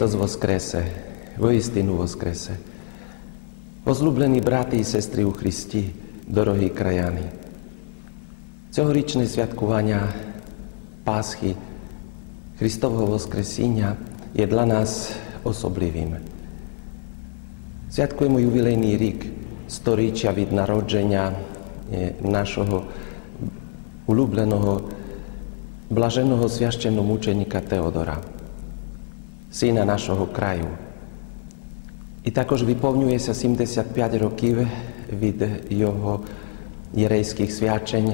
Hristos voskrese, voistinu voskrese. Возлюблені брати і сестри у Христі, дорогі краяни. Цьогорічне святкування Пасхи, Христового Воскресіння є для нас особливим. Святкуємо ювілейний рік, сторіччя від народження нашого улюбленого, блаженного священномученика Теодора, сина нашого краю. І також виповнюється 75 років від його єрейських свячень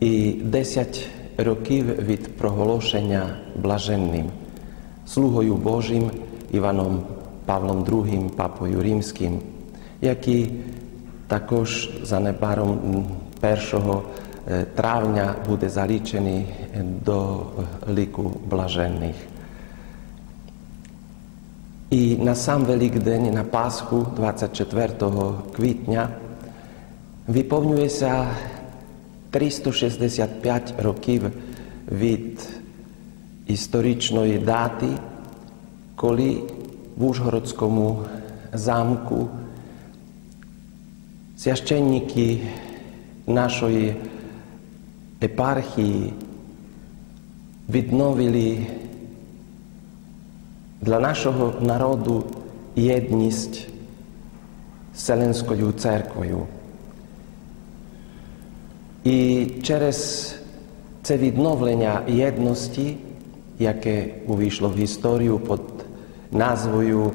і 10 років від проголошення блаженним слугою Божим Іваном Павлом II, папою римським, який також за небаром 1 травня буде залічений до ліку блаженних. І на сам Великдень, на Пасху, 24 квітня, виповнюється 365 років від історичної дати, коли в Ужгородському замку священники нашої єпархії відновили для нашого народу єдність з Вселенською церквою. І через це відновлення єдності, яке увійшло в історію під назвою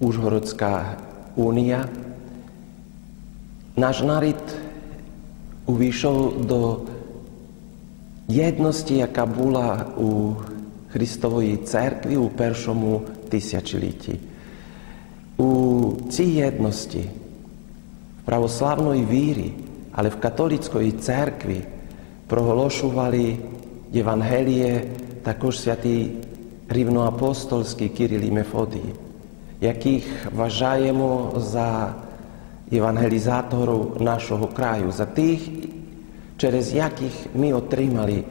Ужгородська унія, наш народ увійшов до єдності, яка була у Христової церкви у першому тисячолітті. У цій єдності, в православної вірі, але в католицької церкві проголошували Євангеліє також святі рівноапостольські Кирил і Мефодій, яких вважаємо за євангелізаторів нашого краю, за тих, через яких ми отримали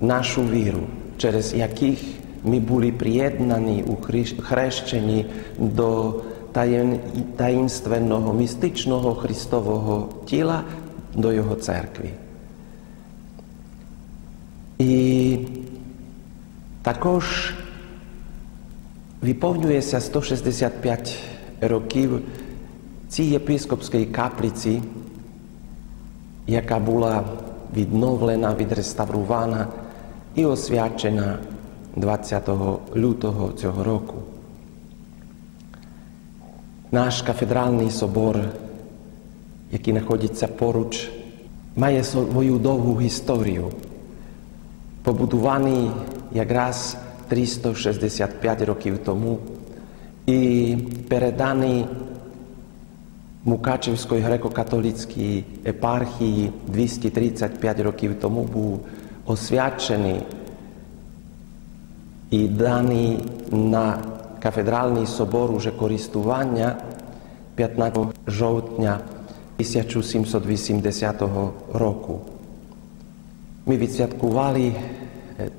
нашу віру, через яких ми були приєднані у хрещенні до таїнственного, містичного Христового тіла, до Його церкви. І також виповнюється 165 років цій єпископській каплиці, яка була відновлена, відреставрована і освячена 20 лютого цього року. Наш кафедральний собор, який знаходиться поруч, має свою довгу історію. Побудований якраз 365 років тому і переданий Мукачевської греко-католицькій єпархії 235 років тому, був освячений і даний на кафедральний собор уже користування 15 жовтня 1780 року. Ми відсвяткували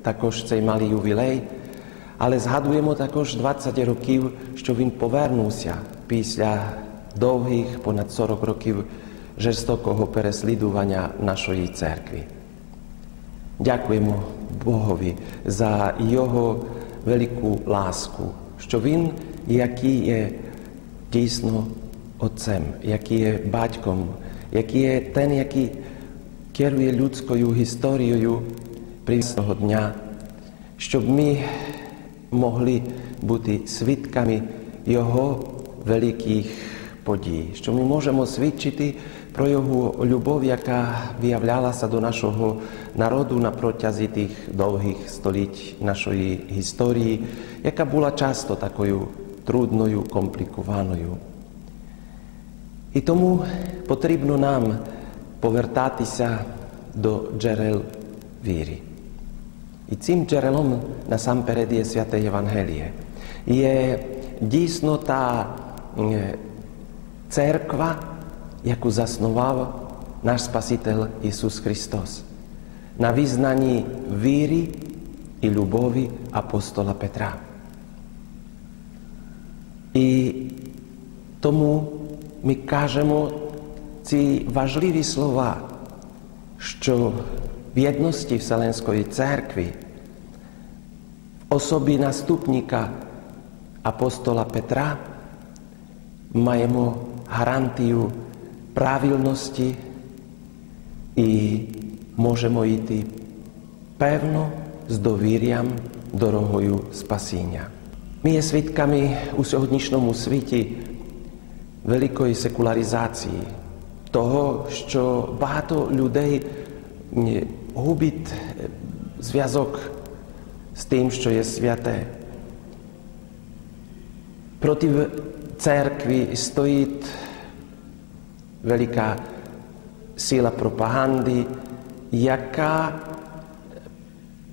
також цей малий ювілей, але згадуємо також 20 років, що він повернувся після довгих, понад 40 років жорстокого переслідування нашої церкви. Дякуємо Богові за Його велику ласку, що Він, який є дійсно Отцем, який є батьком, який є ten, який керує людською історією присного дня, щоб ми могли бути свідками Його великих подій, що ми можемо свідчити про Його любов, яка виявлялася до нашого народу на протязі тих довгих століть нашої історії, яка була часто такою трудною, комплікованою. І тому потрібно нам повертатися до джерел віри. І цим джерелом насамперед є Святе Євангеліє. Є дійсно та церква, яку заснував наш Спаситель Ісус Христос. На визнанні віри і любові апостола Петра. І тому ми кажемо ці важливі слова, що в єдності Вселенської церкви, в особі наступника апостола Петра, маємо гарантію правильності і можемо йти певно з довір'ям дорогою спасіння. Ми є свідками у сьогоднішньому світі великої секуларизації, того, що багато людей губить зв'язок з тим, що є святе. Проти церкви стоїть велика сила пропаганди, яка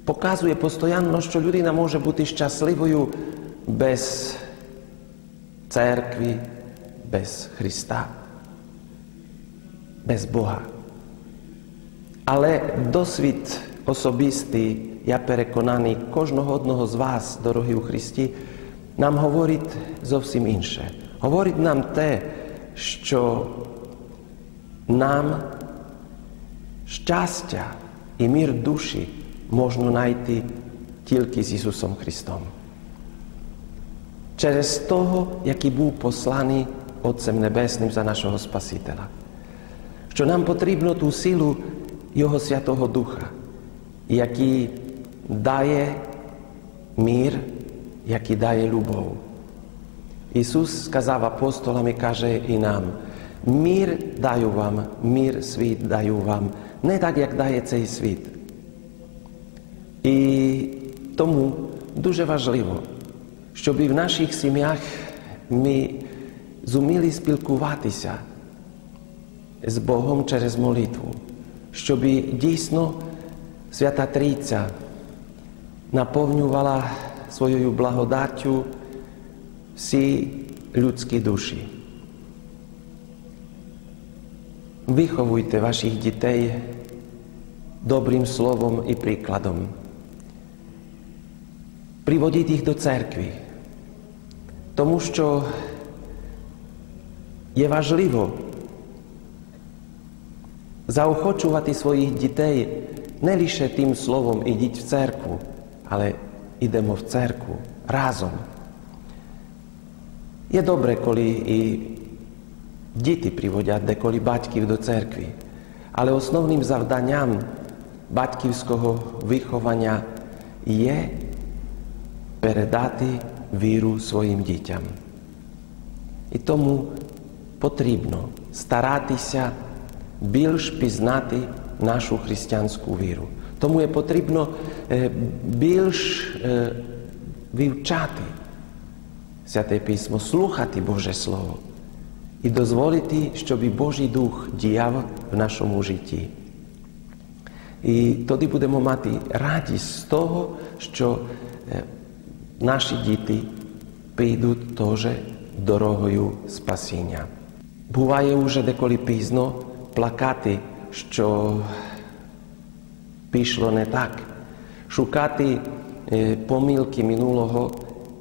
показує постійно, що людина може бути щасливою без церкви, без Христа, без Бога. Але досвід особистий, я переконаний, кожного одного з вас, дорогі у Христі, нам говорить зовсім інше. Говорить нам те, що нам щастя і мир душі можна знайти тільки з Ісусом Христом. Через того, який був посланий Отцем Небесним за нашого Спасителя. Що нам потрібно ту силу Його Святого Духа, який дає мир, який дає любов. Ісус сказав апостолам і каже і нам: мир даю вам, мир світ даю вам, не так, як дає цей світ. І тому дуже важливо, щоб і в наших сім'ях ми зуміли спілкуватися з Богом через молитву, щоб дійсно Свята Трійця наповнювала своєю благодаттю всі людські душі. Виховуйте ваших дітей добрим словом і прикладом. Приводіть їх до церкви, тому що є важливо заохочувати своїх дітей не лише тим словом «ідіть в церкву», але «ідемо в церкву разом». Є добре, коли і діти приводять деколи батьків до церкви, але основним завданням батьківського виховання є передати віру своїм дітям. І тому потрібно старатися більш пізнати нашу християнську віру. Тому є потрібно більш вивчати Святе Письмо, слухати Боже Слово і дозволити, щоб і Божий Дух діяв в нашому житті. І тоді будемо мати радість з того, що наші діти підуть теж дорогою спасіння. Буває вже деколи пізно плакати, що пішло не так, шукати помилки минулого,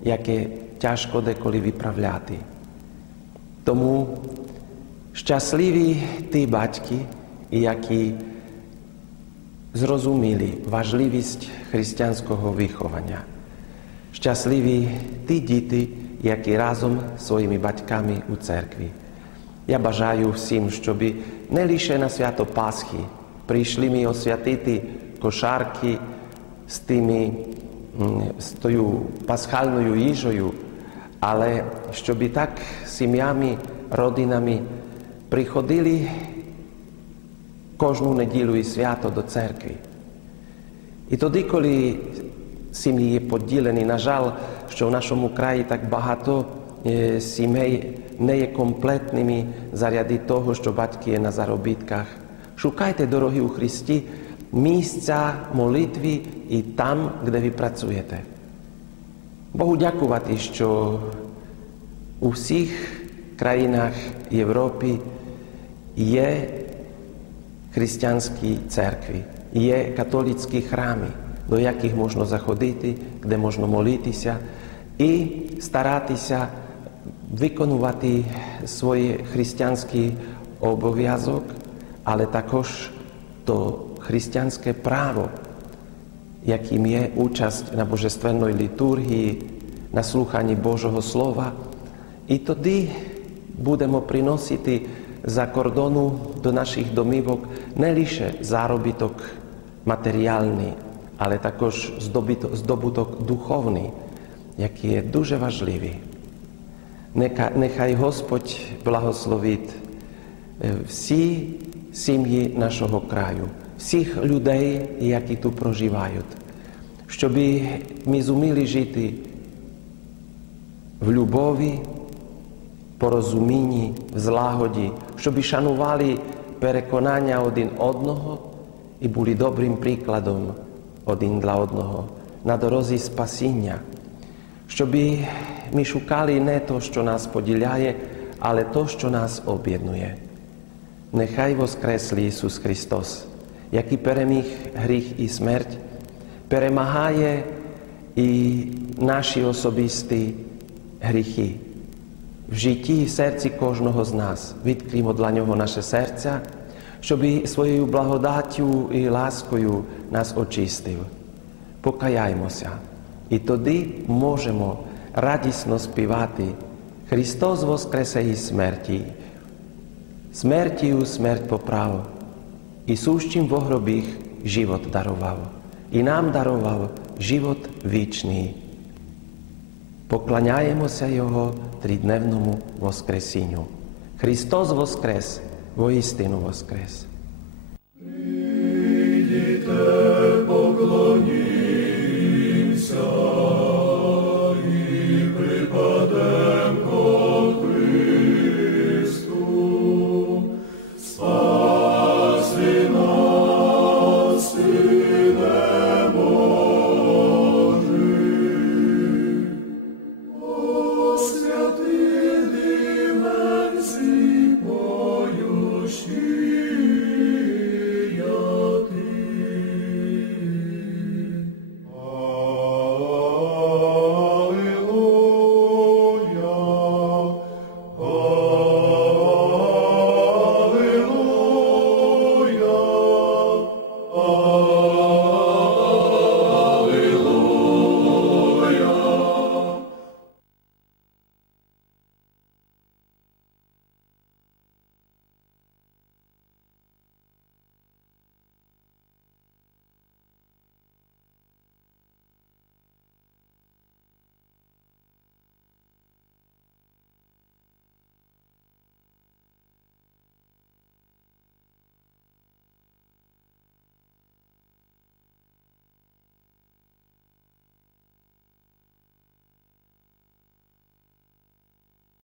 яке тяжко деколи виправляти. Тому щасливі ті батьки, які зрозуміли важливість християнського виховання. Щасливі ті діти, які разом з своїми батьками у церкві. Я бажаю всім, щоб не лише на свято Пасхи прийшли ми освятити кошарки з тою пасхальною їжею, але щоб і так сім'ями, родинами приходили кожну неділю і свято до церкви. І тоді, коли сім'ї є поділені, на жаль, що в нашому краї так багато сімей не є комплетними заради того, що батьки є на заробітках. Шукайте, дорогі у Христі, місця молитви і там, де ви працюєте. Богу дякувати, що у всіх країнах Європи є християнські церкви, є католицькі храми. до яких можна заходити, де можна молитися і старатися виконувати свій християнський обов'язок, але також то християнське право, яким є участь на божественної літургії, на слуханні Божого Слова. І тоді будемо приносити за кордону до наших домівок не лише заробіток матеріальний, але також здобуток духовний, який є дуже важливий. Нехай Господь благословить всі сім'ї нашого краю, всіх людей, які тут проживають, щоб ми зуміли жити в любові, порозумінні, в злагоді, щоб шанували переконання один одного і були добрим прикладом один для одного на дорозі спасіння, щоб ми шукали не то, що нас поділяє, але то, що нас об'єднує. Нехай воскреслий Ісус Христос, який переміг гріх і смерть, перемагає і наші особисті гріхи. В житті і в серці кожного з нас відкриємо для Нього наше серця, щоб своєю благодаттю і ласкою нас очистив. Покаяймося, і тоді можемо радісно співати «Христос воскресе із смерті, смертію смерть поправ, і сущим во гробіх живот дарував, і нам дарував живот вічний». Поклоняємося Його тридневному воскресінню. Христос воскрес, воістину воскрес. Прийдіть, поклонімся.